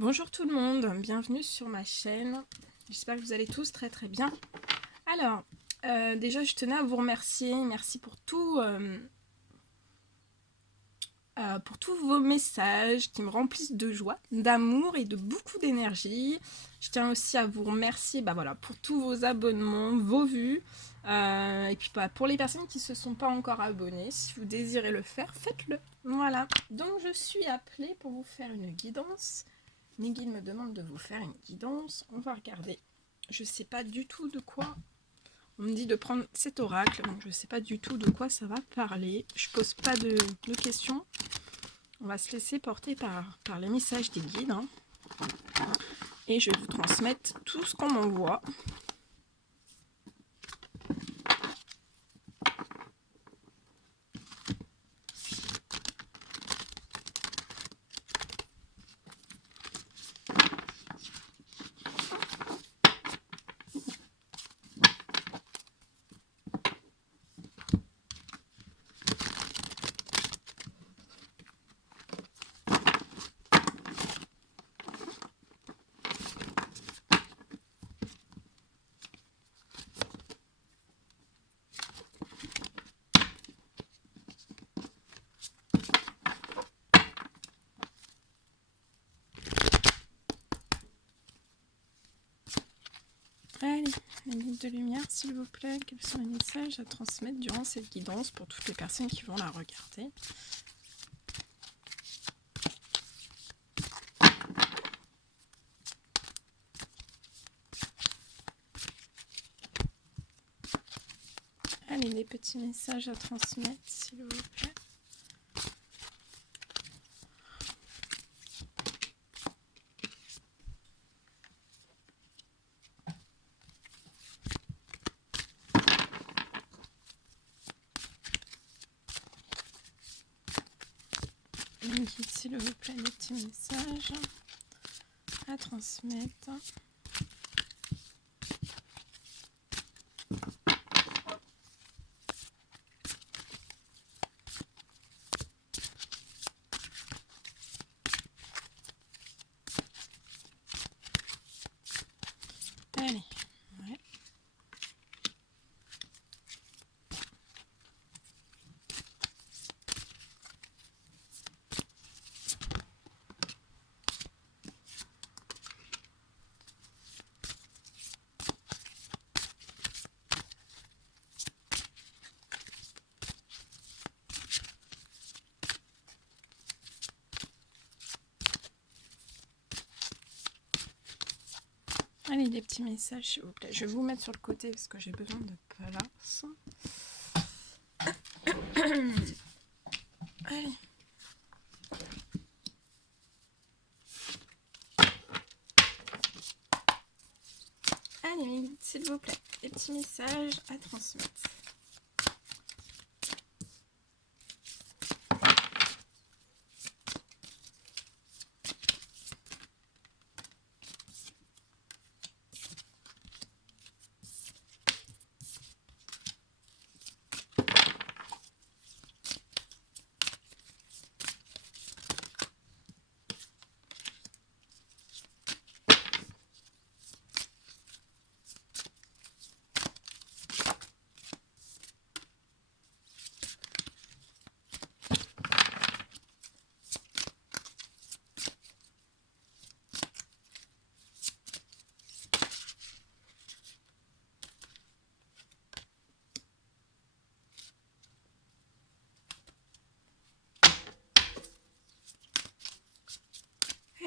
Bonjour tout le monde, bienvenue sur ma chaîne. J'espère que vous allez tous très bien. Alors, déjà je tenais à vous remercier. Merci pour tous vos messages qui me remplissent de joie, d'amour et de beaucoup d'énergie. Je tiens aussi à vous remercier pour tous vos abonnements, vos vues. Et puis pour les personnes qui ne se sont pas encore abonnées, si vous désirez le faire, faites-le. Voilà, donc je suis appelée pour vous faire une guidance. Mes guides me demandent de vous faire une guidance. On va regarder. Je ne sais pas du tout de quoi. On me dit de prendre cet oracle, donc je ne sais pas du tout de quoi ça va parler. Je pose pas de questions. On va se laisser porter par les messages des guides. Et je vais vous transmettre tout ce qu'on m'envoie. Allez, les guides de lumière, s'il vous plaît, quels sont les messages à transmettre durant cette guidance pour toutes les personnes qui vont la regarder. Allez, des petits messages à transmettre, s'il vous plaît. S'il vous plaît, des petits messages à transmettre. Allez, ouais. Allez, des petits messages, s'il vous plaît. Je vais vous mettre sur le côté parce que j'ai besoin de place. Allez. Allez, s'il vous plaît, des petits messages à transmettre.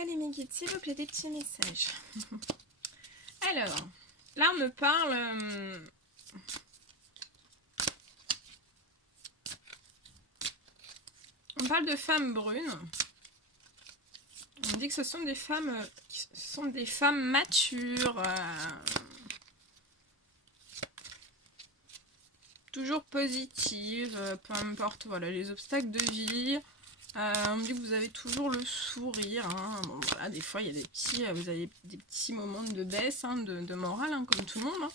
Allez mes guides, s'il vous plaît, des petits messages. Alors, là on me parle... on parle de femmes brunes. On dit que ce sont des femmes matures. Toujours positives, peu importe voilà, les obstacles de vie. On me dit que vous avez toujours le sourire. Bon, voilà, des fois, il y a vous avez des petits moments de baisse, de morale, comme tout le monde.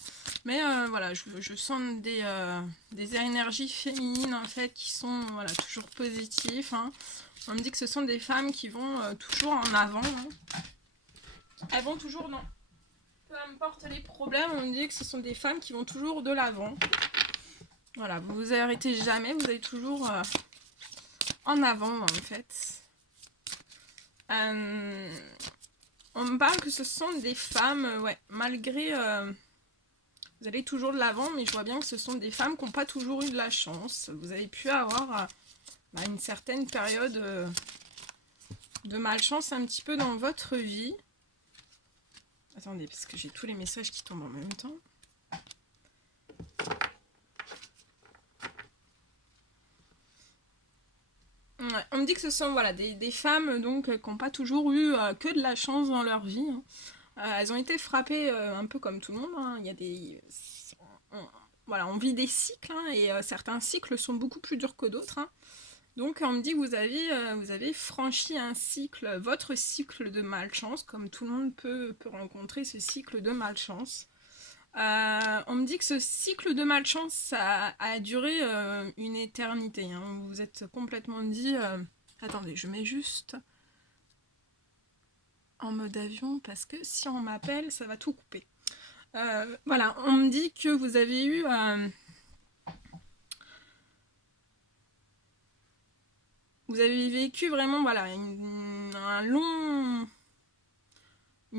Mais voilà, je sens des énergies féminines, en fait, qui sont voilà, toujours positives. On me dit que ce sont des femmes qui vont toujours en avant. elles vont toujours dans... Peu importe les problèmes, on dit que ce sont des femmes qui vont toujours de l'avant. Voilà, vous vous arrêtez jamais, vous allez toujours en avant en fait. On me parle que ce sont des femmes, ouais, malgré... vous allez toujours de l'avant, mais je vois bien que ce sont des femmes qui n'ont pas toujours eu de la chance. Vous avez pu avoir une certaine période de malchance un petit peu dans votre vie. Attendez, parce que j'ai tous les messages qui tombent en même temps. Ouais, on me dit que ce sont voilà, des femmes donc, qui n'ont pas toujours eu que de la chance dans leur vie. Elles ont été frappées un peu comme tout le monde. Il y a des... Voilà, on vit des cycles et certains cycles sont beaucoup plus durs que d'autres. Donc on me dit que vous avez franchi un cycle, votre cycle de malchance, comme tout le monde peut rencontrer ce cycle de malchance. On me dit que ce cycle de malchance a duré une éternité. Vous vous êtes complètement dit... Attendez, je mets juste en mode avion parce que si on m'appelle, ça va tout couper. Voilà, on me dit que vous avez eu... vous avez vécu vraiment voilà, une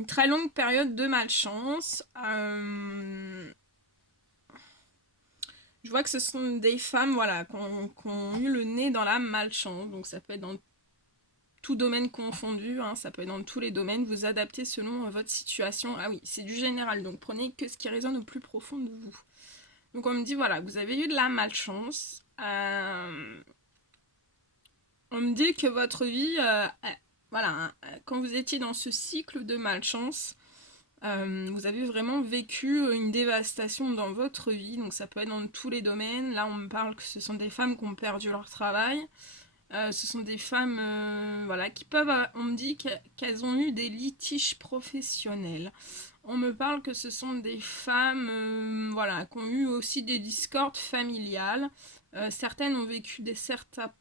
très longue période de malchance. Je vois que ce sont des femmes voilà, qui ont eu le nez dans la malchance. Donc ça peut être dans tout domaine confondu, ça peut être dans tous les domaines. Vous adaptez selon votre situation. Ah oui, c'est du général, donc prenez que ce qui résonne au plus profond de vous. Donc on me dit voilà, vous avez eu de la malchance. On me dit que votre vie, voilà, quand vous étiez dans ce cycle de malchance, vous avez vraiment vécu une dévastation dans votre vie, donc ça peut être dans tous les domaines. Là, on me parle que ce sont des femmes qui ont perdu leur travail. Ce sont des femmes voilà, qui peuvent... on me dit qu'elles ont eu des litiges professionnels. On me parle que ce sont des femmes voilà, qui ont eu aussi des discordes familiales. Certaines ont vécu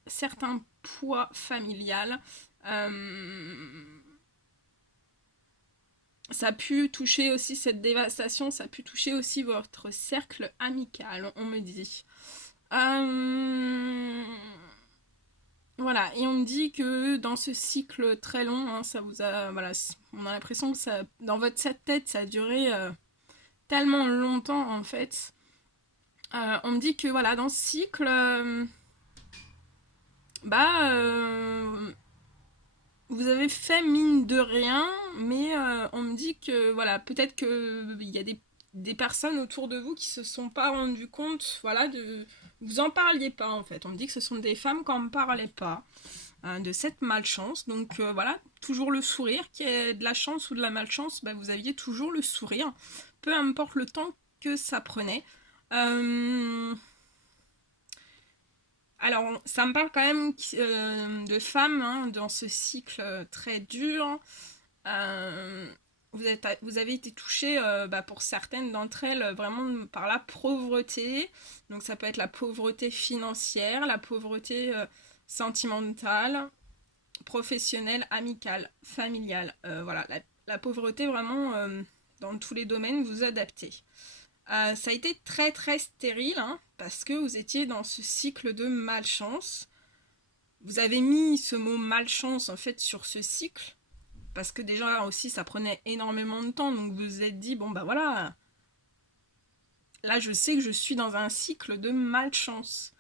certains poids familial. Ça a pu toucher aussi cette dévastation, ça a pu toucher aussi votre cercle amical, on me dit. Voilà, et on me dit que dans ce cycle très long, ça vous a... Voilà, on a l'impression que ça, dans votre tête, ça a duré tellement longtemps, en fait. On me dit que, voilà, dans ce cycle... vous avez fait mine de rien, mais on me dit que, voilà, peut-être qu'il y a des personnes autour de vous qui se sont pas rendues compte, voilà, vous en parliez pas, en fait. On me dit que ce sont des femmes qui en parlaient pas de cette malchance. Donc, voilà, toujours le sourire, qu'il y ait de la chance ou de la malchance, vous aviez toujours le sourire, peu importe le temps que ça prenait. Alors, ça me parle quand même de femmes dans ce cycle très dur. Vous avez été touchées, pour certaines d'entre elles, vraiment par la pauvreté. Donc, ça peut être la pauvreté financière, la pauvreté sentimentale, professionnelle, amicale, familiale. Voilà, la pauvreté vraiment dans tous les domaines, vous adaptez. Ça a été très très stérile parce que vous étiez dans ce cycle de malchance. Vous avez mis ce mot malchance en fait sur ce cycle parce que déjà aussi ça prenait énormément de temps, donc vous vous êtes dit bon voilà, là je sais que je suis dans un cycle de malchance.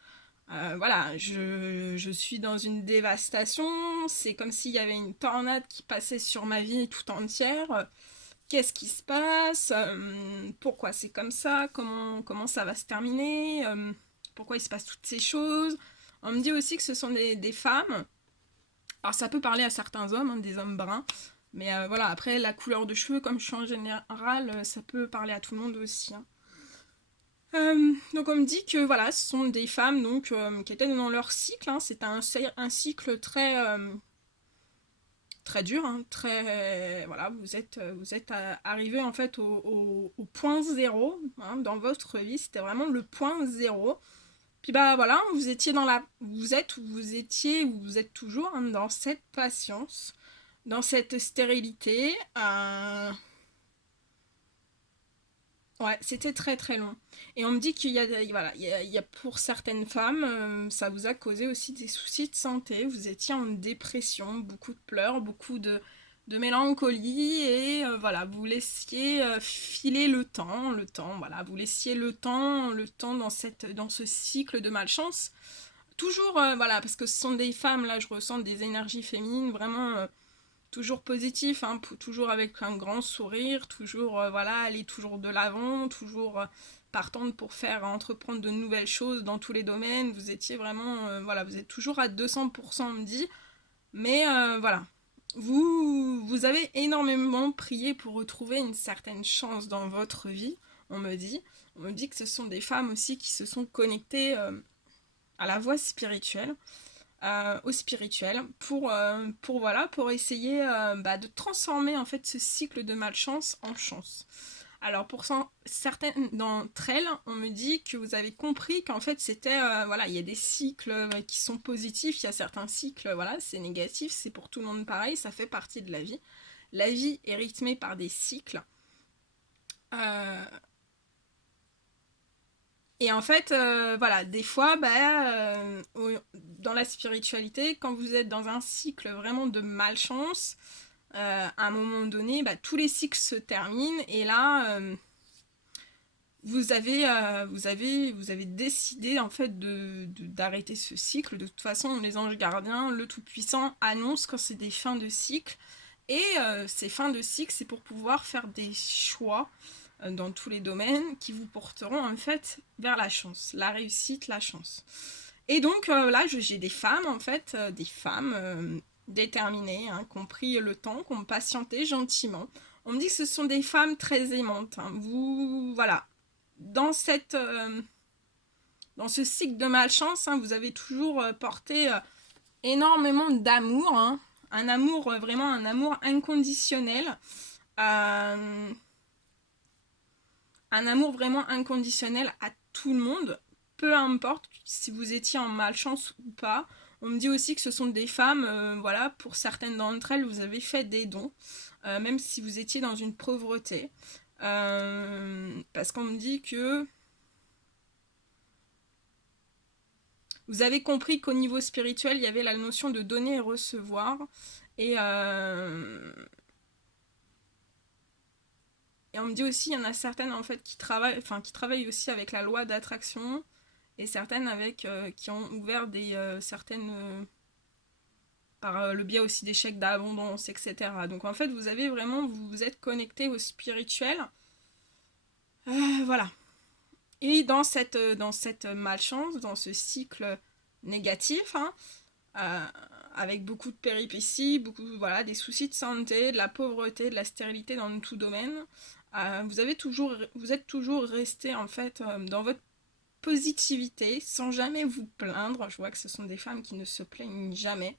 Voilà, je suis dans une dévastation, c'est comme s'il y avait une tornade qui passait sur ma vie tout entière. Qu'est-ce qui se passe, pourquoi c'est comme ça, comment ça va se terminer, pourquoi il se passe toutes ces choses. On me dit aussi que ce sont des femmes, alors ça peut parler à certains hommes, des hommes bruns, mais voilà, après la couleur de cheveux, comme je suis en général, ça peut parler à tout le monde aussi. Donc on me dit que voilà, ce sont des femmes donc, qui étaient dans leur cycle, c'est un cycle très... très dur, très... Voilà, vous êtes arrivé en fait au point zéro dans votre vie, c'était vraiment le point zéro. Puis voilà, vous êtes toujours dans cette patience. dans cette stérilité. Ouais, c'était très très long. Et on me dit qu'il y a, voilà, il y a pour certaines femmes, ça vous a causé aussi des soucis de santé. Vous étiez en dépression, beaucoup de pleurs, beaucoup de mélancolie, et voilà, vous laissiez filer le temps, voilà, vous laissiez le temps dans ce cycle de malchance. Toujours, voilà, parce que ce sont des femmes, là, je ressens des énergies féminines vraiment toujours positif, hein, toujours avec un grand sourire, toujours voilà, aller toujours de l'avant, toujours partante pour faire entreprendre de nouvelles choses dans tous les domaines. Vous étiez vraiment voilà, vous êtes toujours à 200% on me dit, mais voilà. Vous avez énormément prié pour retrouver une certaine chance dans votre vie, on me dit. On me dit que ce sont des femmes aussi qui se sont connectées à la voie spirituelle, au spirituel pour voilà, pour essayer de transformer en fait ce cycle de malchance en chance. Alors pour certaines d'entre elles, on me dit que vous avez compris qu'en fait c'était voilà, il y a des cycles qui sont positifs, il y a certains cycles voilà, c'est négatif, c'est pour tout le monde pareil, ça fait partie de la vie. La vie est rythmée par des cycles. Euh, Et en fait, voilà, des fois, dans la spiritualité, quand vous êtes dans un cycle vraiment de malchance, à un moment donné, tous les cycles se terminent et là, vous avez décidé en fait d'arrêter ce cycle. De toute façon, les anges gardiens, le Tout-Puissant annonce quand c'est des fins de cycle. Et ces fins de cycle, c'est pour pouvoir faire des choix dans tous les domaines qui vous porteront en fait vers la chance, la réussite, la chance. Et donc là, j'ai des femmes en fait, des femmes déterminées, hein, qui ont pris le temps, qui ont patienté gentiment. On me dit que ce sont des femmes très aimantes. Hein. Vous, voilà, dans dans ce cycle de malchance, hein, vous avez toujours porté énormément d'amour, hein, un amour vraiment un amour inconditionnel. Euh, un amour vraiment inconditionnel à tout le monde, peu importe si vous étiez en malchance ou pas. On me dit aussi que ce sont des femmes, voilà, pour certaines d'entre elles, vous avez fait des dons, même si vous étiez dans une pauvreté. Parce qu'on me dit que vous avez compris qu'au niveau spirituel, il y avait la notion de donner et recevoir. Et, et on me dit aussi, il y en a certaines en fait qui travaillent aussi avec la loi d'attraction et certaines avec qui ont ouvert des certaines par le biais aussi des chèques d'abondance, etc. Donc en fait, vous avez vraiment, vous vous êtes connecté au spirituel. Voilà. Et dans cette malchance, dans ce cycle négatif, hein, euh, avec beaucoup de péripéties, beaucoup, voilà, des soucis de santé, de la pauvreté, de la stérilité dans tout domaine, vous êtes toujours resté en fait dans votre positivité, sans jamais vous plaindre. Je vois que ce sont des femmes qui ne se plaignent jamais.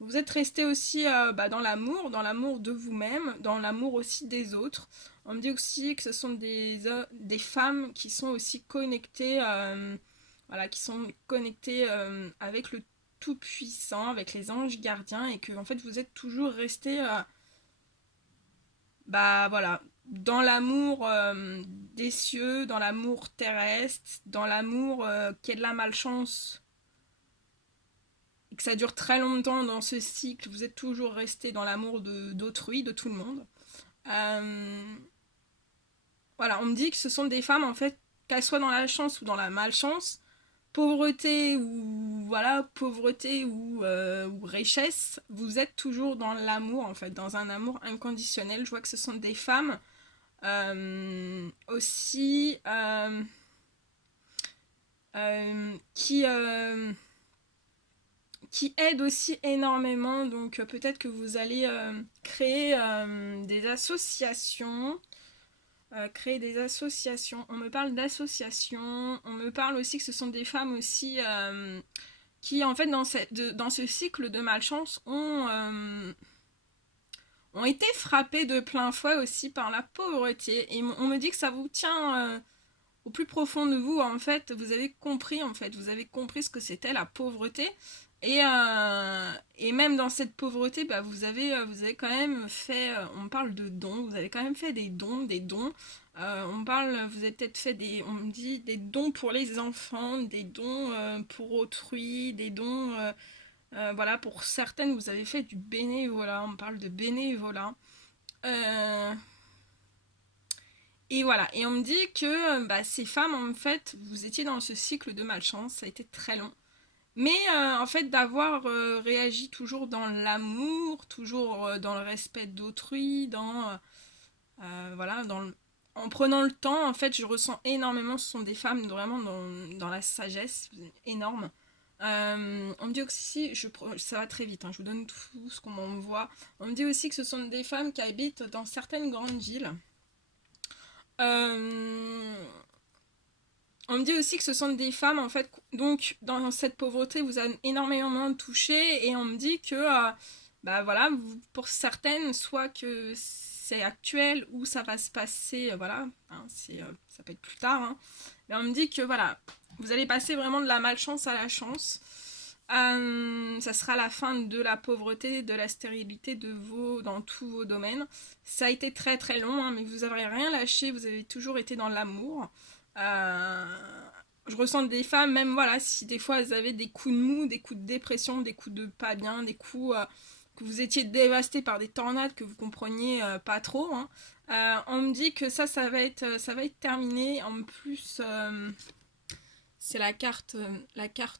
Vous êtes resté aussi dans l'amour de vous-même, dans l'amour aussi des autres. On me dit aussi que ce sont des femmes qui sont aussi connectées, voilà, qui sont connectées avec le Tout-Puissant, avec les anges gardiens, et que en fait vous êtes toujours resté, voilà, dans l'amour des cieux, dans l'amour terrestre, dans l'amour qui est de la malchance et que ça dure très longtemps dans ce cycle, vous êtes toujours resté dans l'amour d'autrui, de tout le monde. Euh, voilà, on me dit que ce sont des femmes, en fait, qu'elles soient dans la chance ou dans la malchance, pauvreté ou voilà, pauvreté ou richesse, vous êtes toujours dans l'amour, en fait, dans un amour inconditionnel. Je vois que ce sont des femmes aussi qui aide aussi énormément. Donc peut-être que vous allez créer des associations. Créer des associations. On me parle d'associations. On me parle aussi que ce sont des femmes aussi qui, en fait, dans ce cycle de malchance, ont été frappées de plein fouet aussi par la pauvreté. Et on me dit que ça vous tient au plus profond de vous. En fait, vous avez compris ce que c'était la pauvreté. Et même dans cette pauvreté, bah, vous avez quand même fait, on parle de dons, vous avez quand même fait des dons. Vous avez peut-être fait on me dit des dons pour les enfants, des dons pour autrui, des dons, voilà, pour certaines, vous avez fait du bénévolat, on parle de bénévolat. Euh, et voilà, et on me dit que bah, ces femmes, en fait, vous étiez dans ce cycle de malchance, ça a été très long. Mais en fait, d'avoir réagi toujours dans l'amour, toujours dans le respect d'autrui, voilà, en prenant le temps, en fait, je ressens énormément, ce sont des femmes vraiment dans la sagesse énorme. On me dit aussi, ça va très vite, hein, je vous donne tout ce qu'on m'envoie. On me dit aussi que ce sont des femmes qui habitent dans certaines grandes villes. Euh, On me dit aussi que ce sont des femmes, en fait, donc dans cette pauvreté, vous avez énormément touché, et on me dit que, bah voilà, pour certaines, soit que c'est actuel, ou ça va se passer, voilà, hein, ça peut être plus tard, hein, mais on me dit que, voilà, vous allez passer vraiment de la malchance à la chance. Ça sera la fin de la pauvreté, de la stérilité dans tous vos domaines. Ça a été très très long, hein, mais vous n'avez rien lâché, vous avez toujours été dans l'amour. Euh, je ressens des femmes, même voilà, si des fois elles avaient des coups de mou, des coups de dépression, des coups de pas bien, des coups que vous étiez dévastés par des tornades que vous compreniez pas trop, hein. On me dit que ça va être terminé. En plus, c'est la carte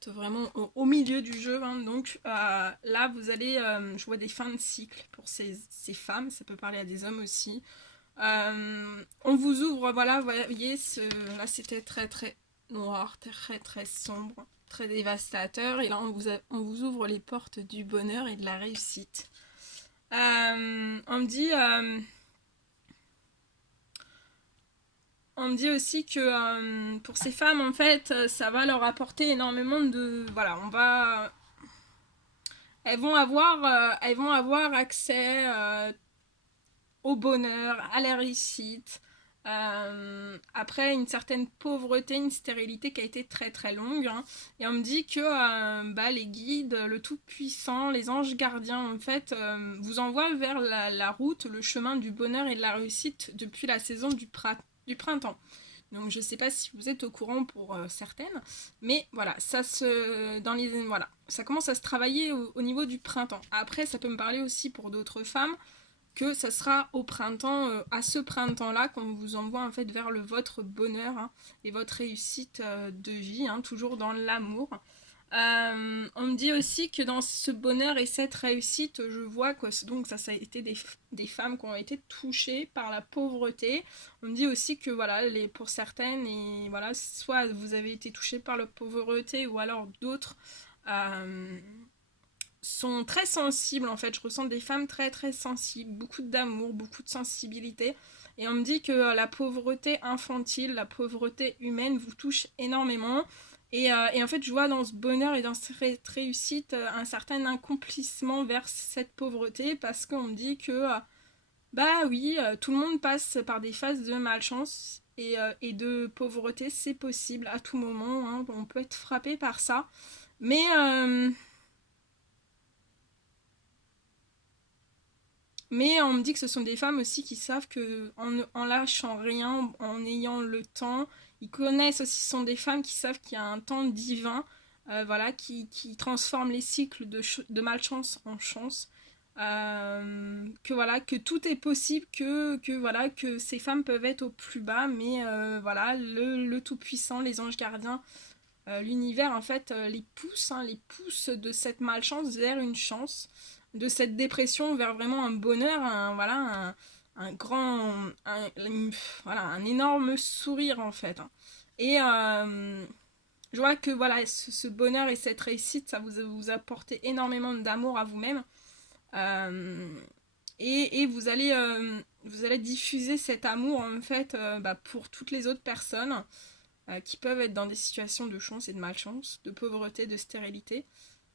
vraiment au milieu du jeu, hein. Donc là, vous allez, je vois des fins de cycle pour ces femmes. Ça peut parler à des hommes aussi. On vous ouvre, voilà, vous voyez, là c'était très très noir, très très sombre, très dévastateur. Et là, on vous ouvre les portes du bonheur et de la réussite. On me dit. On me dit aussi que pour ces femmes, en fait, ça va leur apporter énormément de... Voilà, elles vont avoir accès au bonheur, à la réussite, après une certaine pauvreté, une stérilité qui a été très très longue, hein. Et on me dit que bah, les guides, le Tout-Puissant, les anges gardiens, en fait, vous envoient vers la route, le chemin du bonheur et de la réussite depuis la saison du printemps. Donc je sais pas si vous êtes au courant pour certaines, mais voilà, voilà, ça commence à se travailler au niveau du printemps. Après, ça peut me parler aussi pour d'autres femmes que ça sera au printemps, à ce printemps-là, qu'on vous envoie en fait vers votre bonheur, hein, et votre réussite de vie, hein, toujours dans l'amour. On me dit aussi que dans ce bonheur et cette réussite, je vois que donc ça a été des femmes qui ont été touchées par la pauvreté. On me dit aussi que voilà, pour certaines, et voilà, soit vous avez été touchées par la pauvreté, ou alors d'autres sont très sensibles, en fait. Je ressens des femmes très très sensibles, beaucoup d'amour, beaucoup de sensibilité. Et on me dit que la pauvreté infantile, la pauvreté humaine vous touche énormément. Et en fait, je vois dans ce bonheur et dans cette réussite un certain accomplissement vers cette pauvreté, parce qu'on me dit que, bah oui, tout le monde passe par des phases de malchance et de pauvreté, c'est possible à tout moment, hein. On peut être frappé par ça. Mais Mais on me dit que ce sont des femmes aussi qui savent que en lâchant rien, en ayant le temps, ils connaissent aussi, ce sont des femmes qui savent qu'il y a un temps divin, voilà, qui transforme les cycles de malchance en chance. Que voilà, que tout est possible, voilà, que ces femmes peuvent être au plus bas, mais voilà, le Tout-Puissant, les anges gardiens, l'univers en fait les pousse de cette malchance vers une chance, de cette dépression vers vraiment un bonheur, voilà, un grand, voilà, un énorme sourire en fait, hein. Et je vois que voilà, ce bonheur et cette réussite, ça vous apporte énormément d'amour à vous-même, euh, et vous allez diffuser cet amour en fait, bah, pour toutes les autres personnes qui peuvent être dans des situations de chance et de malchance, de pauvreté, de stérilité.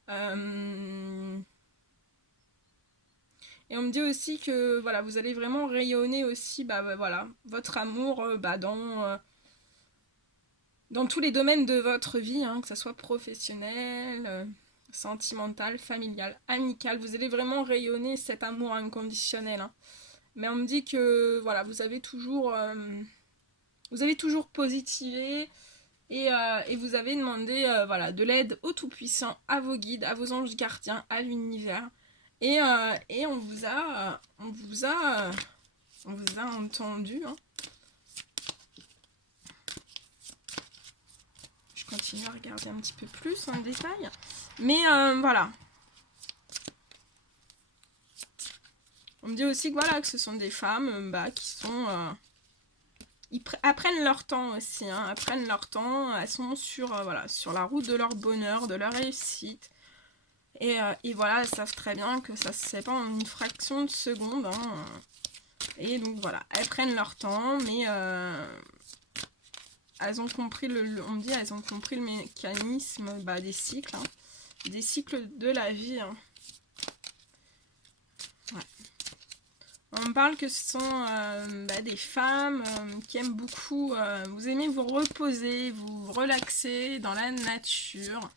Euh, et on me dit aussi que voilà, vous allez vraiment rayonner aussi, voilà, votre amour dans tous les domaines de votre vie, hein, que ce soit professionnel, sentimentale, familiale, amicale. Vous allez vraiment rayonner cet amour inconditionnel. Hein. Mais on me dit que voilà, vous avez toujours positivé et vous avez demandé voilà, de l'aide au Tout-Puissant, à vos guides, à vos anges gardiens, à l'univers. Et on vous a entendu. Hein. Je continue à regarder un petit peu plus en détail. Mais voilà. On me dit aussi que voilà, que ce sont des femmes qui sont... ils apprennent leur temps aussi, hein, apprennent leur temps, elles sont voilà, sur la route de leur bonheur, de leur réussite. Et voilà, elles savent très bien que ça se fait pas en une fraction de seconde. Hein. Et donc voilà, elles prennent leur temps, mais elles ont compris on me dit, elles ont compris le mécanisme des cycles, hein, des cycles de la vie. Hein. Ouais. On me parle que ce sont des femmes qui aiment beaucoup, vous aimez vous reposer, vous relaxer dans la nature.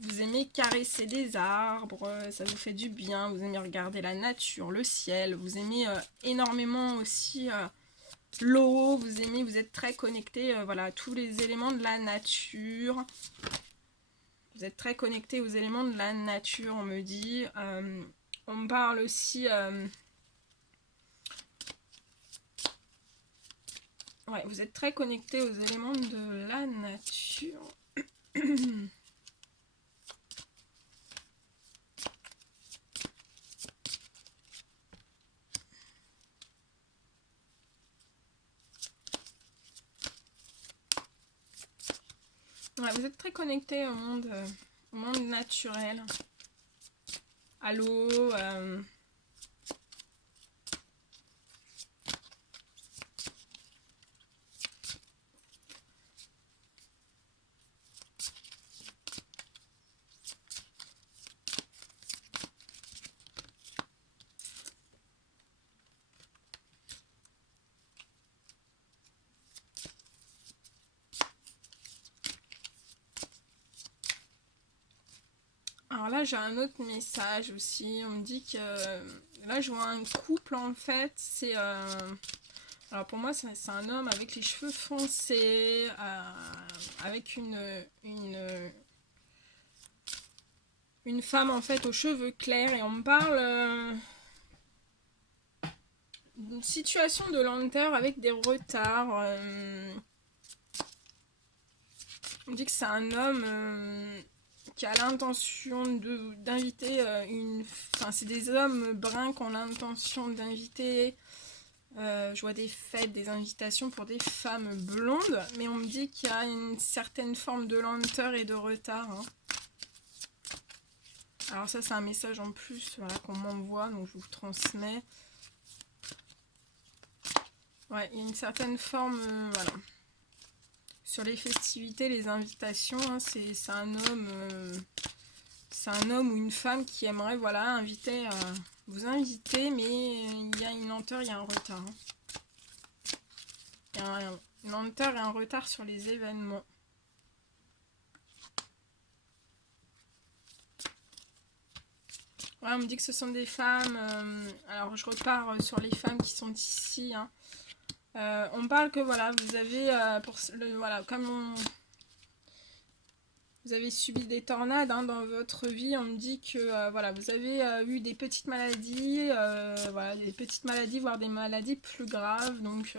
Vous aimez caresser des arbres, ça vous fait du bien, vous aimez regarder la nature, le ciel, vous aimez énormément aussi l'eau, vous êtes très connecté voilà, à tous les éléments de la nature. Vous êtes très connecté aux éléments de la nature, on me dit. On me parle aussi... ouais, vous êtes très connecté aux éléments de la nature. Ouais, vous êtes très connecté au monde naturel, à l'eau. Alors là, j'ai un autre message aussi. On me dit que là, je vois un couple en fait. C'est alors pour moi, c'est un homme avec les cheveux foncés, avec une femme en fait aux cheveux clairs. Et on me parle d'une situation de lenteur avec des retards. On me dit que c'est un homme qui a l'intention d'inviter enfin, c'est des hommes bruns qui ont l'intention d'inviter. Je vois des fêtes, des invitations pour des femmes blondes, mais on me dit qu'il y a une certaine forme de lenteur et de retard. Hein. Alors ça, c'est un message en plus voilà, qu'on m'envoie, donc je vous transmets. Ouais, il y a une certaine forme, voilà. Sur les festivités, les invitations, hein, c'est un homme ou une femme qui aimerait voilà, vous inviter, mais il y a une lenteur, il y a un retard. Hein. Il y a une lenteur et un retard sur les événements. Ouais, on me dit que ce sont des femmes. Alors je repars sur les femmes qui sont ici. Hein. On parle que voilà, vous avez voilà, comme vous avez subi des tornades hein, dans votre vie, on me dit que voilà, vous avez eu des petites maladies, voilà, des petites maladies, voire des maladies plus graves. Donc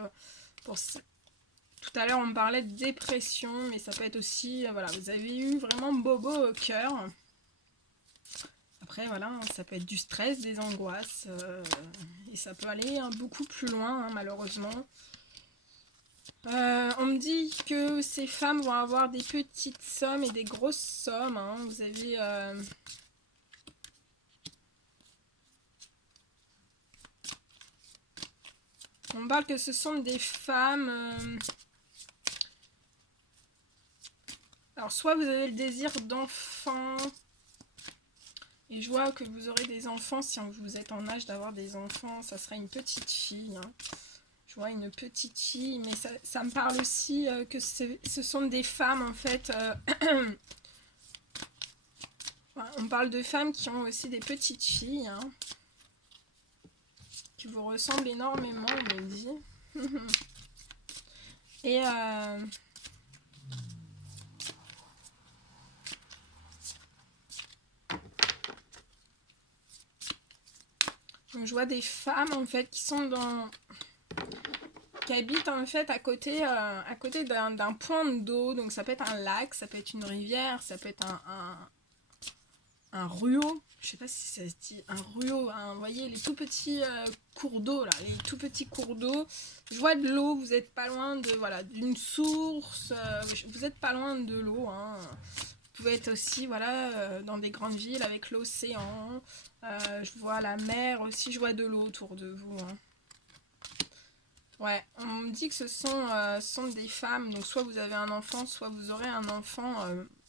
tout à l'heure on me parlait de dépression, mais ça peut être aussi, voilà, vous avez eu vraiment bobo au cœur. Après voilà, ça peut être du stress, des angoisses, et ça peut aller hein, beaucoup plus loin hein, malheureusement. On me dit que ces femmes vont avoir des petites sommes et des grosses sommes. Hein. Vous avez... On me parle que ce sont des femmes... Alors, soit vous avez le désir d'enfant... Et je vois que vous aurez des enfants, si vous êtes en âge d'avoir des enfants, ça sera une petite fille. Hein. Je vois une petite fille, mais ça me parle aussi que ce sont des femmes, en fait... Voilà, on parle de femmes qui ont aussi des petites filles, hein, qui vous ressemblent énormément, on me dit. Et donc je vois des femmes en fait qui sont qui habitent en fait à côté d'un point d'eau. Donc ça peut être un lac, ça peut être une rivière, ça peut être un ruau. Je sais pas si ça se dit un ruau, hein, vous voyez les tout petits cours d'eau là, les tout petits cours d'eau. Je vois de l'eau, vous êtes pas loin de voilà d'une source, vous êtes pas loin de l'eau, hein. Vous pouvez être aussi voilà dans des grandes villes avec l'océan. Je vois la mer aussi, je vois de l'eau autour de vous, hein. Ouais, on me dit que ce sont des femmes, donc soit vous avez un enfant, soit vous aurez un enfant,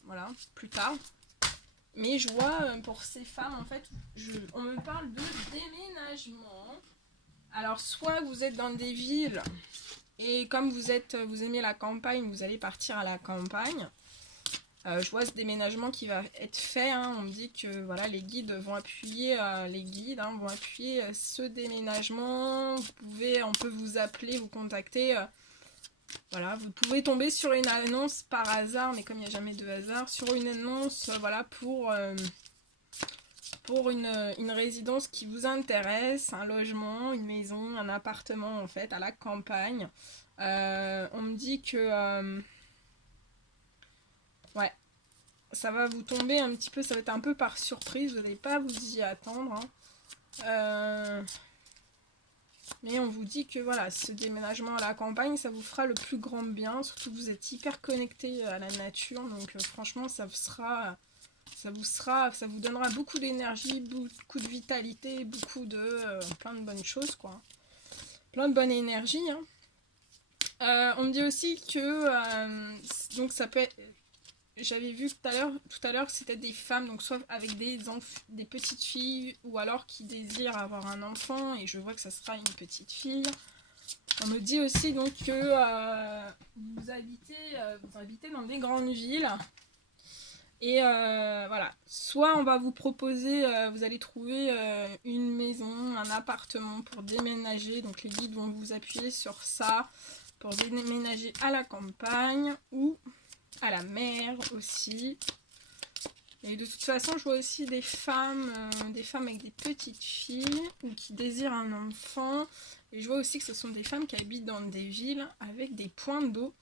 voilà, plus tard. Mais je vois pour ces femmes, en fait, on me parle de déménagement. Alors, soit vous êtes dans des villes, et comme vous aimez la campagne, vous allez partir à la campagne. Je vois ce déménagement qui va être fait, hein. On me dit que voilà, les guides vont appuyer, vont appuyer ce déménagement. On peut vous appeler, vous contacter. Voilà, vous pouvez tomber sur une annonce par hasard, mais comme il n'y a jamais de hasard, sur une annonce voilà, pour une résidence qui vous intéresse, un logement, une maison, un appartement en fait, à la campagne. On me dit que... ouais, ça va vous tomber un petit peu, ça va être un peu par surprise, vous n'allez pas vous y attendre, hein. Mais on vous dit que voilà, ce déménagement à la campagne, ça vous fera le plus grand bien, surtout que vous êtes hyper connecté à la nature, donc franchement ça vous donnera beaucoup d'énergie, beaucoup de vitalité, beaucoup de plein de bonnes choses, quoi. Plein de bonne énergie, hein. On me dit aussi que donc ça peut être, j'avais vu tout à l'heure que c'était des femmes, donc soit avec des petites filles, ou alors qui désirent avoir un enfant, et je vois que ça sera une petite fille. On me dit aussi donc que vous habitez dans des grandes villes. Et voilà, soit on va vous proposer, vous allez trouver une maison, un appartement pour déménager, donc les guides vont vous appuyer sur ça, pour déménager à la campagne ou à la mer aussi. Et de toute façon, je vois aussi des femmes avec des petites filles ou qui désirent un enfant. Et je vois aussi que ce sont des femmes qui habitent dans des villes avec des points d'eau.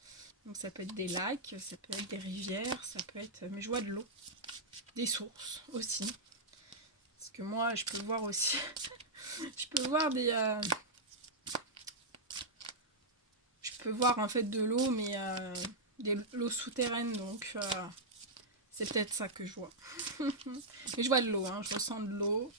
Donc ça peut être des lacs, ça peut être des rivières, ça peut être... Mais je vois de l'eau. Des sources aussi. Parce que moi, je peux voir aussi... je peux voir je peux voir en fait de l'eau, mais l'eau souterraine, donc c'est peut-être ça que je vois. Mais je vois de l'eau, hein, je ressens de l'eau.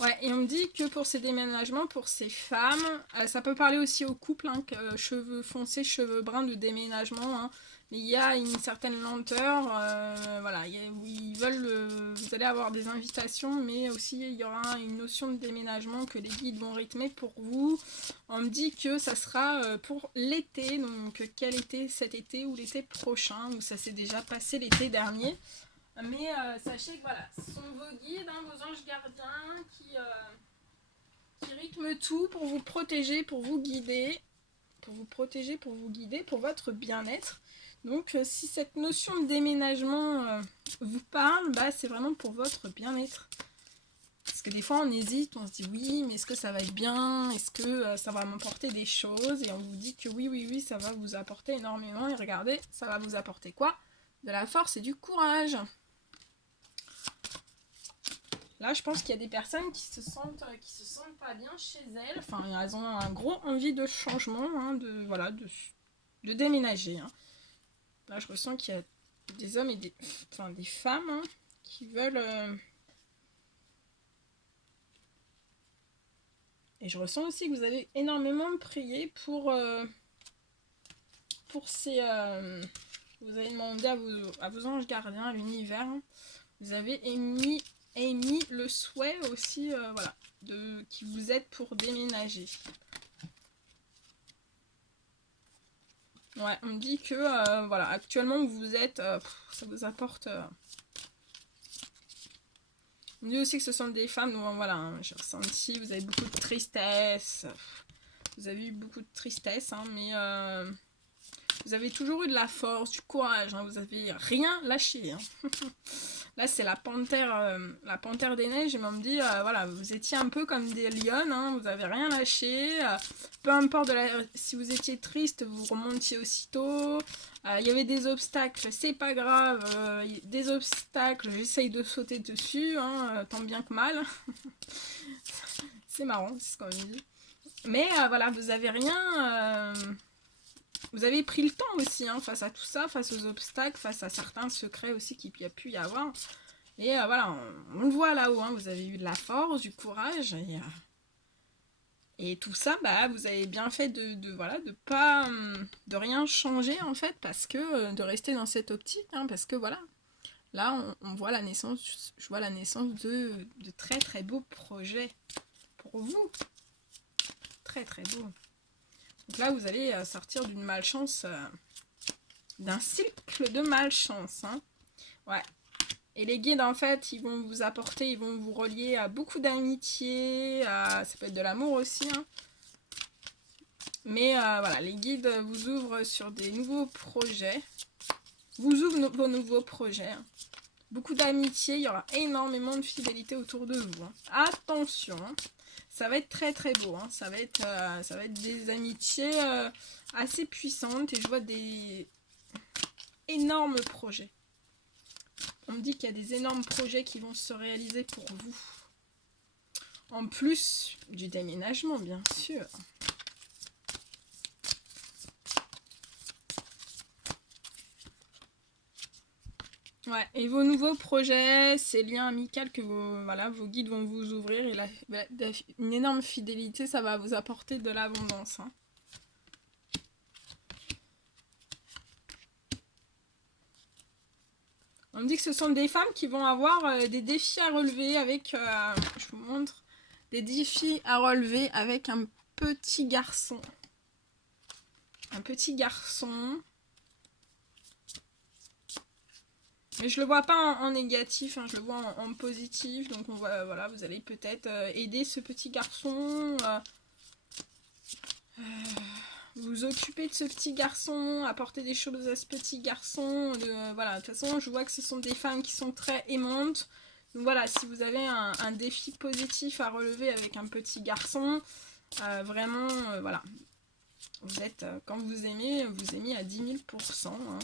Ouais, et on me dit que pour ces déménagements, pour ces femmes, ça peut parler aussi aux couples, hein, cheveux foncés, cheveux bruns de déménagement, hein, mais il y a une certaine lenteur, voilà, ils veulent, vous allez avoir des invitations, mais aussi il y aura une notion de déménagement que les guides vont rythmer pour vous. On me dit que ça sera pour l'été, donc quel été, cet été ou l'été prochain, ou ça s'est déjà passé l'été dernier. Mais sachez que voilà, ce sont vos guides, hein, vos anges gardiens qui rythment tout pour vous protéger, pour vous guider, pour votre bien-être. Donc si cette notion de déménagement vous parle, bah, c'est vraiment pour votre bien-être. Parce que des fois on hésite, on se dit oui, mais est-ce que ça va être bien? Est-ce que ça va m'apporter des choses? Et on vous dit que oui, ça va vous apporter énormément. Et regardez, ça va vous apporter quoi? De la force et du courage. Là, je pense qu'il y a des personnes qui se sentent pas bien chez elles. Enfin, elles ont un gros envie de changement, hein, de déménager, hein. Là, je ressens qu'il y a des hommes et des femmes, hein, qui veulent... Et je ressens aussi que vous avez énormément prié pour ces... vous avez demandé à vos anges gardiens, à l'univers, hein. Vous avez émis le souhait aussi, voilà, qui vous aide pour déménager. Ouais, on me dit que, voilà, actuellement où vous êtes, ça vous apporte... On me dit aussi que ce sont des femmes, donc voilà, hein, j'ai ressenti, vous avez beaucoup de tristesse, vous avez eu beaucoup de tristesse, hein, mais vous avez toujours eu de la force, du courage, hein, vous avez rien lâché. Hein. Là, c'est la panthère des neiges, et on me dit, voilà, vous étiez un peu comme des lionnes, hein, vous avez rien lâché, peu importe si vous étiez triste, vous remontiez aussitôt, il y avait des obstacles, c'est pas grave, des obstacles, j'essaye de sauter dessus, hein, tant bien que mal. C'est marrant, c'est ce qu'on me dit. Mais voilà, vous avez rien... vous avez pris le temps aussi, hein, face à tout ça, face aux obstacles, face à certains secrets aussi qu'il y a pu y avoir. Et voilà, on le voit là-haut, hein, vous avez eu de la force, du courage, et tout ça, bah, vous avez bien fait voilà, de pas, de rien changer en fait, parce que de rester dans cette optique, hein, parce que voilà, là on voit la naissance, je vois la naissance de très très beaux projets pour vous, très très beaux. Donc là, vous allez sortir d'une malchance, d'un cycle de malchance. Hein. Ouais. Et les guides, en fait, ils vont vous apporter, ils vont vous relier à beaucoup d'amitié, ça peut être de l'amour aussi. Hein. Mais voilà, les guides vous ouvrent sur des nouveaux projets, vous ouvrent vos nouveaux projets. Hein. Beaucoup d'amitié, il y aura énormément de fidélité autour de vous. Hein. Attention, hein. Ça va être très très beau, hein. Ça va être des amitiés assez puissantes et je vois des énormes projets. On me dit qu'il y a des énormes projets qui vont se réaliser pour vous. En plus du déménagement, bien sûr. Ouais, et vos nouveaux projets, ces liens amicaux que vos guides vont vous ouvrir, et une énorme fidélité, ça va vous apporter de l'abondance. Hein. On me dit que ce sont des femmes qui vont avoir des défis à relever avec, je vous montre, des défis à relever avec un petit garçon. Un petit garçon. Mais je le vois pas en négatif, hein, je le vois en positif. Donc voilà, vous allez peut-être aider ce petit garçon, vous occuper de ce petit garçon, apporter des choses à ce petit garçon. Voilà, de toute façon, je vois que ce sont des femmes qui sont très aimantes. Donc voilà, si vous avez un défi positif à relever avec un petit garçon, vraiment, voilà. Vous êtes, quand vous aimez à 10 000%. Hein.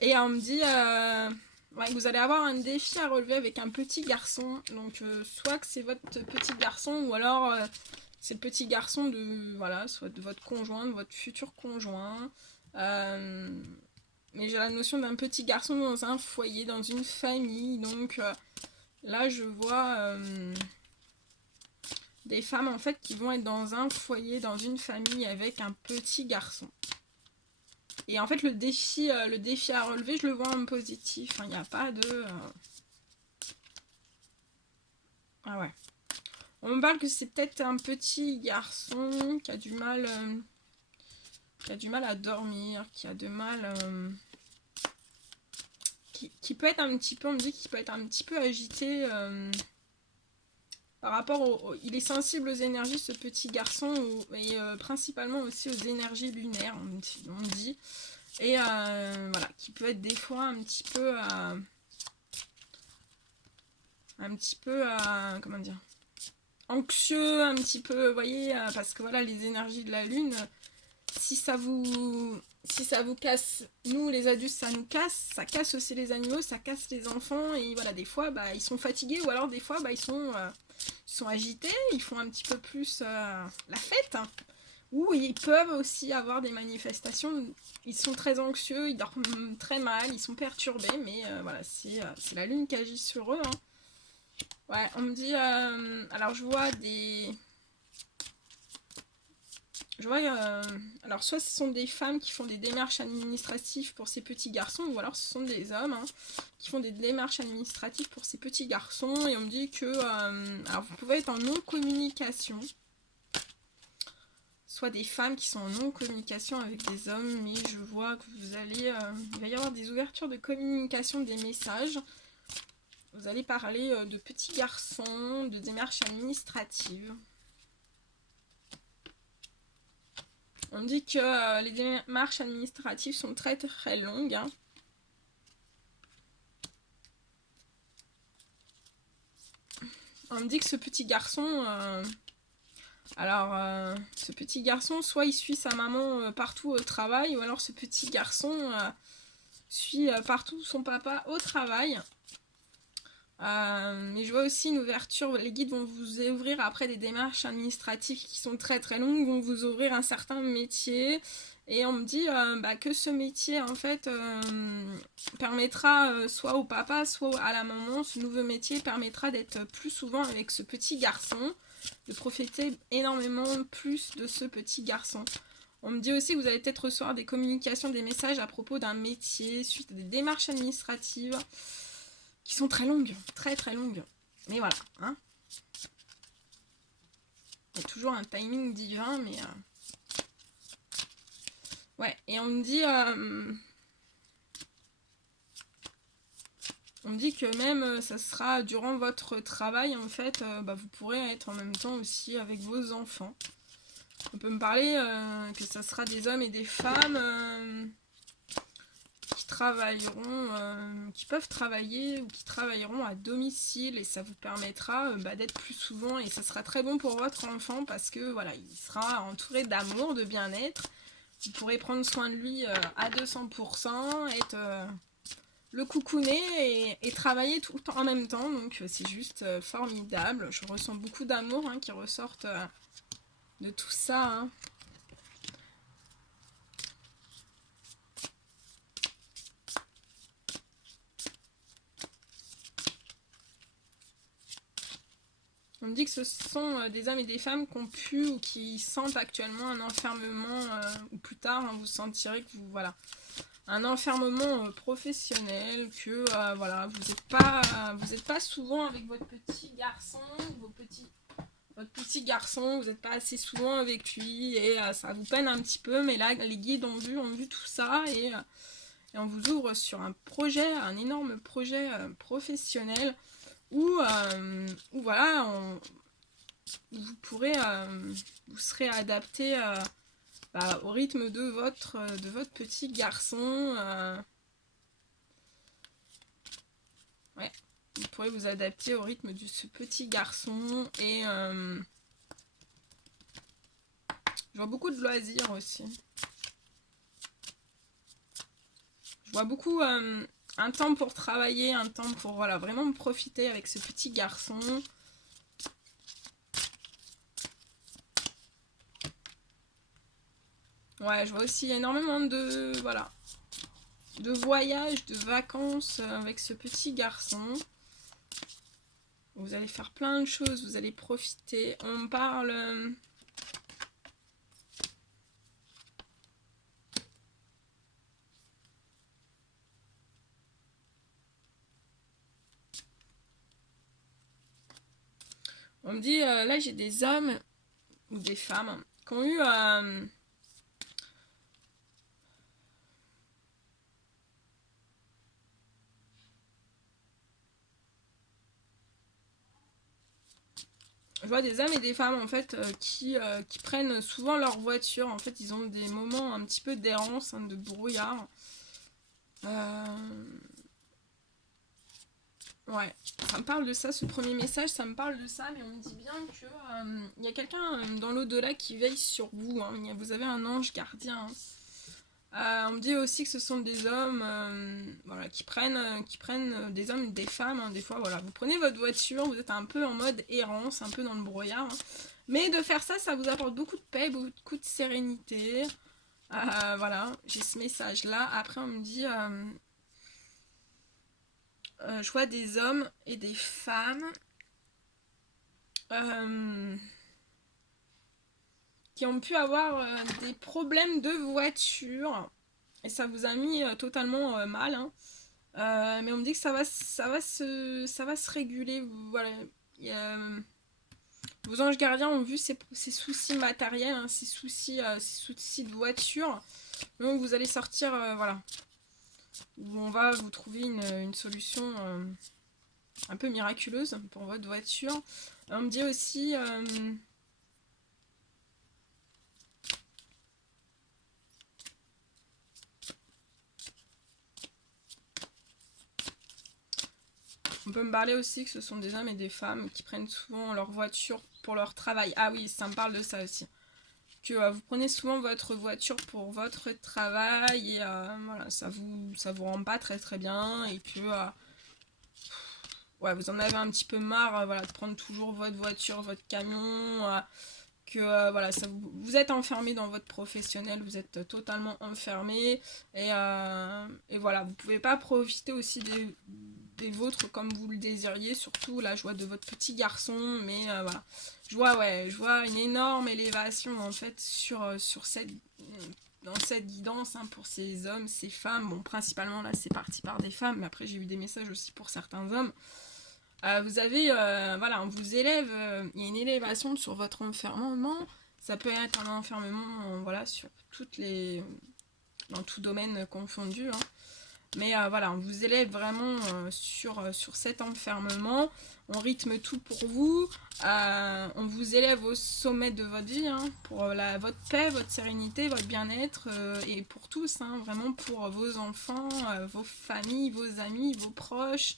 Et on me dit ouais, que vous allez avoir un défi à relever avec un petit garçon. Donc soit que c'est votre petit garçon ou alors c'est le petit garçon de voilà, soit de votre conjoint, de votre futur conjoint. Mais j'ai la notion d'un petit garçon dans un foyer, dans une famille. Donc là je vois des femmes en fait qui vont être dans un foyer, dans une famille avec un petit garçon. Et en fait, le défi à relever, je le vois en positif. Il n'y a pas de... Ah ouais. On me parle que c'est peut-être un petit garçon qui a du mal... à dormir, qui a du mal... qui peut être un petit peu... On me dit qu'il peut être un petit peu agité... par rapport il est sensible aux énergies, ce petit garçon, et principalement aussi aux énergies lunaires, on me dit. Et voilà, qui peut être des fois un petit peu comment dire, anxieux, un petit peu, vous voyez, parce que voilà, les énergies de la lune, si ça vous casse, nous les adultes, ça casse aussi les animaux, ça casse les enfants, et voilà, des fois, bah, ils sont fatigués, ou alors des fois, bah, ils sont agités, ils font un petit peu plus la fête, hein. Ou ils peuvent aussi avoir des manifestations, ils sont très anxieux, ils dorment très mal, ils sont perturbés, mais voilà, c'est la lune qui agit sur eux. Hein. Ouais, on me dit, alors je vois alors soit ce sont des femmes qui font des démarches administratives pour ces petits garçons, ou alors ce sont des hommes hein, qui font des démarches administratives pour ces petits garçons, et on me dit que, alors vous pouvez être en non-communication, soit des femmes qui sont en non-communication avec des hommes, mais je vois que vous allez... il va y avoir des ouvertures de communication des messages. Vous allez parler de petits garçons, de démarches administratives. On me dit que les démarches administratives sont très très longues. Hein. On me dit que ce petit garçon... ce petit garçon, soit il suit sa maman partout au travail, ou alors ce petit garçon suit partout son papa au travail. Mais je vois aussi une ouverture, les guides vont vous ouvrir après des démarches administratives qui sont très très longues, vont vous ouvrir un certain métier, et on me dit que ce métier en fait permettra soit au papa soit à la maman, ce nouveau métier permettra d'être plus souvent avec ce petit garçon, de profiter énormément plus de ce petit garçon. On me dit aussi que vous allez peut-être recevoir des communications, des messages à propos d'un métier suite à des démarches administratives qui sont très longues, très très longues. Mais voilà, hein. Il y a toujours un timing divin, mais... Ouais, et on me dit... on me dit que même ça sera durant votre travail, en fait, vous pourrez être en même temps aussi avec vos enfants. On peut me parler que ça sera des hommes et des femmes... qui travailleront, qui peuvent travailler ou qui travailleront à domicile, et ça vous permettra d'être plus souvent, et ça sera très bon pour votre enfant parce que voilà, il sera entouré d'amour, de bien-être. Vous pourrez prendre soin de lui à 200%, être le coucouner et travailler tout en même temps, donc c'est juste formidable. Je ressens beaucoup d'amour qui ressortent de tout ça. Hein. On me dit que ce sont des hommes et des femmes qui ont pu ou qui sentent actuellement un enfermement, ou plus tard, vous sentirez que vous, voilà, un enfermement professionnel, que voilà, vous n'êtes pas souvent avec votre petit garçon, votre petit garçon, vous n'êtes pas assez souvent avec lui, et ça vous peine un petit peu, mais là, les guides ont vu tout ça, et on vous ouvre sur un projet, un énorme projet professionnel, où voilà, vous pourrez, vous serez adapté au rythme de votre petit garçon. Ouais, vous pourrez vous adapter au rythme de ce petit garçon, et je vois beaucoup de loisirs aussi. Je vois beaucoup un temps pour travailler, un temps pour voilà, vraiment profiter avec ce petit garçon. Ouais, je vois aussi énormément de voilà, de voyages, de vacances avec ce petit garçon. Vous allez faire plein de choses, vous allez profiter. On parle... On me dit, là j'ai des hommes ou des femmes qui ont eu... je vois des hommes et des femmes en fait qui prennent souvent leur voiture. En fait, ils ont des moments un petit peu d'errance, de brouillard. Ouais, ça me parle de ça, ce premier message, ça me parle de ça, mais on me dit bien que y a quelqu'un dans l'au-delà qui veille sur vous. Hein. Vous avez un ange gardien. Hein. On me dit aussi que ce sont des hommes voilà, qui prennent des hommes et des femmes. Hein. Des fois, voilà, vous prenez votre voiture, vous êtes un peu en mode errance, un peu dans le brouillard. Hein. Mais de faire ça, ça vous apporte beaucoup de paix, beaucoup de sérénité. Voilà, j'ai ce message-là. Après, on me dit... je vois des hommes et des femmes qui ont pu avoir des problèmes de voiture, et ça vous a mis totalement mal. Hein. Mais on me dit que ça va se réguler. Voilà. Vos anges gardiens ont vu ces soucis matériels, hein, ces soucis de voiture. Donc vous allez sortir, voilà, où on va vous trouver une solution un peu miraculeuse pour votre voiture. On me dit aussi... on peut me parler aussi que ce sont des hommes et des femmes qui prennent souvent leur voiture pour leur travail. Ah oui, ça me parle de ça aussi. Que vous prenez souvent votre voiture pour votre travail et voilà, ça vous rend pas très très bien et que ouais, vous en avez un petit peu marre voilà, de prendre toujours votre voiture, votre camion, que voilà, vous êtes enfermé dans votre professionnel, vous êtes totalement enfermé et voilà, vous pouvez pas profiter aussi des vôtres comme vous le désiriez, surtout la joie de votre petit garçon, mais voilà, je vois une énorme élévation en fait dans cette guidance hein, pour ces hommes, ces femmes, bon principalement là c'est parti par des femmes, mais après j'ai eu des messages aussi pour certains hommes. Vous avez, voilà, on vous élève, il y a une élévation sur votre enfermement. Ça peut être un enfermement, voilà, dans tout domaine confondu. Hein. Mais voilà, on vous élève vraiment sur cet enfermement. On rythme tout pour vous. On vous élève au sommet de votre vie, hein, pour votre paix, votre sérénité, votre bien-être, et pour tous, hein, vraiment pour vos enfants, vos familles, vos amis, vos proches.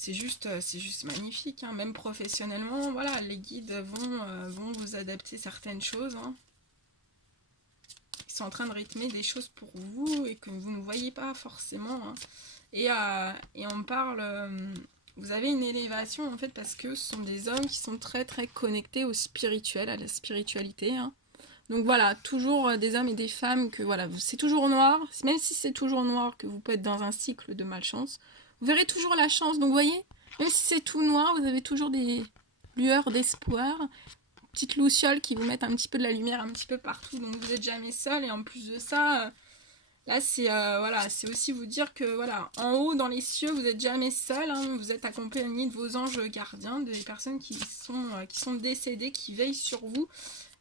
C'est juste magnifique, hein. Même professionnellement, voilà, les guides vont vous adapter certaines choses. Hein. Ils sont en train de rythmer des choses pour vous et que vous ne voyez pas forcément. Hein. Et on parle, vous avez une élévation en fait parce que ce sont des hommes qui sont très très connectés au spirituel, à la spiritualité. Hein. Donc voilà, toujours des hommes et des femmes que voilà, c'est toujours noir, même si c'est toujours noir, que vous pouvez être dans un cycle de malchance. Vous verrez toujours la chance, donc vous voyez, même si c'est tout noir, vous avez toujours des lueurs d'espoir, petites lucioles qui vous mettent un petit peu de la lumière un petit peu partout, donc vous n'êtes jamais seul, et en plus de ça, là c'est voilà, c'est aussi vous dire que voilà, en haut dans les cieux, vous n'êtes jamais seul, hein, vous êtes accompagné de vos anges gardiens, des personnes qui sont décédées, qui veillent sur vous,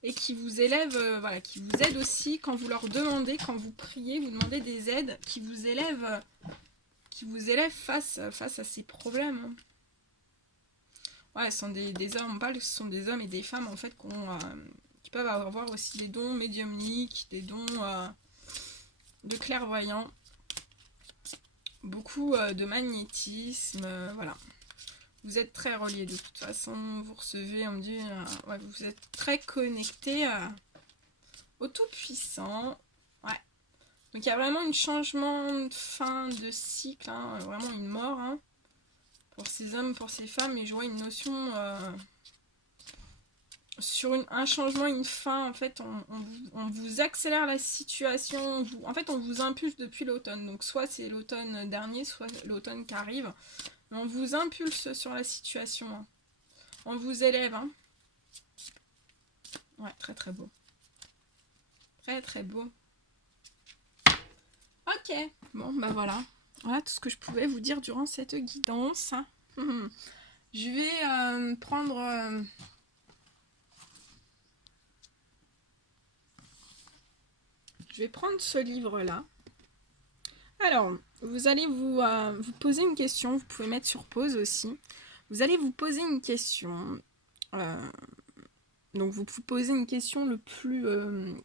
et qui vous élèvent, voilà, qui vous aident aussi quand vous leur demandez, quand vous priez, vous demandez des aides, qui vous élèvent face à ces problèmes. Hein. Ouais, ce sont des hommes, on parle que ce sont des hommes et des femmes en fait qui peuvent avoir aussi des dons médiumniques, des dons de clairvoyants, beaucoup de magnétisme, voilà. Vous êtes très reliés de toute façon, vous recevez, on me dit, ouais, vous êtes très connectés au Tout-Puissant. Ouais. Donc il y a vraiment un changement de fin de cycle, hein, vraiment une mort hein, pour ces hommes, pour ces femmes, et je vois une notion sur un changement, une fin, en fait, on vous accélère la situation, en fait on vous impulse depuis l'automne, donc soit c'est l'automne dernier, soit l'automne qui arrive, mais on vous impulse sur la situation, hein. On vous élève, hein. Ouais, très très beau. Très très beau. Ok, bon bah voilà. Voilà tout ce que je pouvais vous dire durant cette guidance. Je vais prendre... je vais prendre ce livre-là. Alors, vous allez vous poser une question. Vous pouvez mettre sur pause aussi. Vous allez vous poser une question. Donc vous posez une question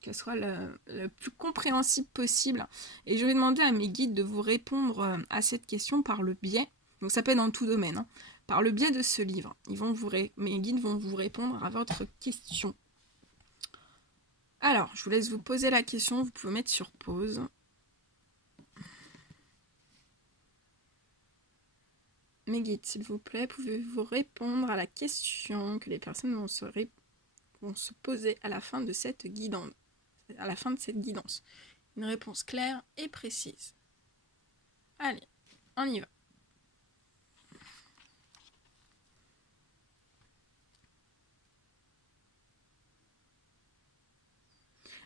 qu'elle soit le plus compréhensible possible. Et je vais demander à mes guides de vous répondre à cette question par le biais, donc ça peut être dans tout domaine, hein, par le biais de ce livre. Mes guides vont vous répondre à votre question. Alors, je vous laisse vous poser la question, vous pouvez mettre sur pause. Mes guides, s'il vous plaît, pouvez-vous répondre à la question que les personnes vont se poser à la fin de cette guidance. Une réponse claire et précise. Allez, on y va.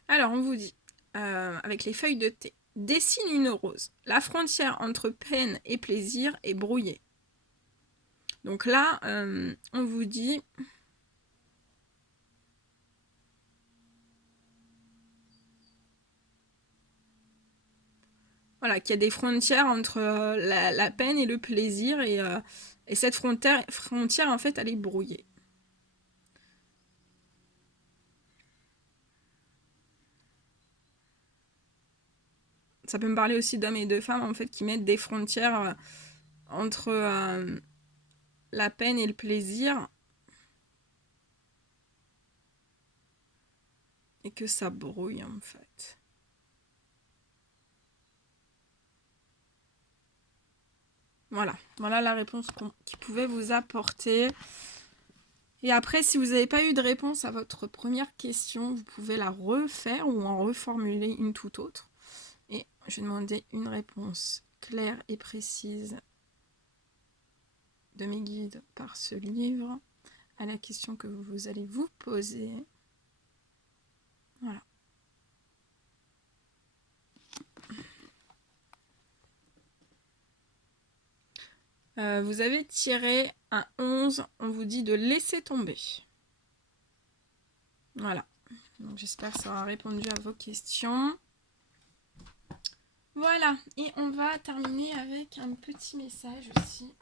Alors, on vous dit, avec les feuilles de thé, dessine une rose. La frontière entre peine et plaisir est brouillée. Donc là, on vous dit, voilà, qu'il y a des frontières entre la peine et le plaisir, et cette frontière, en fait, elle est brouillée. Ça peut me parler aussi d'hommes et de femmes, en fait, qui mettent des frontières entre la peine et le plaisir, et que ça brouille, en fait. Voilà la réponse qui pouvait vous apporter. Et après, si vous n'avez pas eu de réponse à votre première question, vous pouvez la refaire ou en reformuler une toute autre. Et je vais demander une réponse claire et précise de mes guides par ce livre à la question que vous allez vous poser. Voilà. Vous avez tiré un 11, on vous dit de laisser tomber. Voilà. Donc j'espère que ça aura répondu à vos questions. Voilà, et on va terminer avec un petit message aussi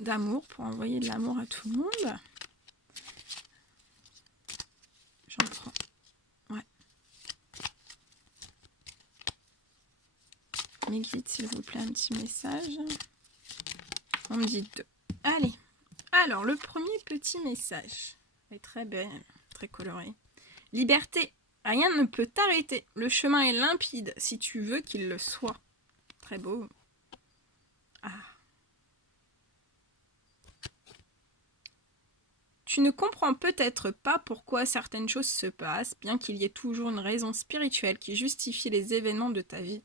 d'amour, pour envoyer de l'amour à tout le monde. J'en prends. Ouais. Mes guides, s'il vous plaît, un petit message. On me dit 2. Allez. Alors, le premier petit message est très belle, très coloré. Liberté. Rien ne peut t'arrêter. Le chemin est limpide si tu veux qu'il le soit. Très beau. Ah. Tu ne comprends peut-être pas pourquoi certaines choses se passent, bien qu'il y ait toujours une raison spirituelle qui justifie les événements de ta vie.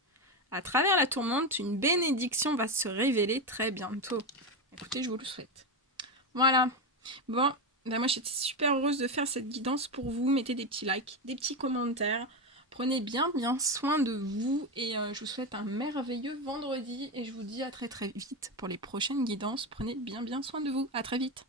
À travers la tourmente, une bénédiction va se révéler très bientôt. Écoutez, je vous le souhaite. Voilà. Bon, ben moi j'étais super heureuse de faire cette guidance pour vous. Mettez des petits likes, des petits commentaires. Prenez bien soin de vous et je vous souhaite un merveilleux vendredi et je vous dis à très vite pour les prochaines guidances. Prenez bien soin de vous. À très vite.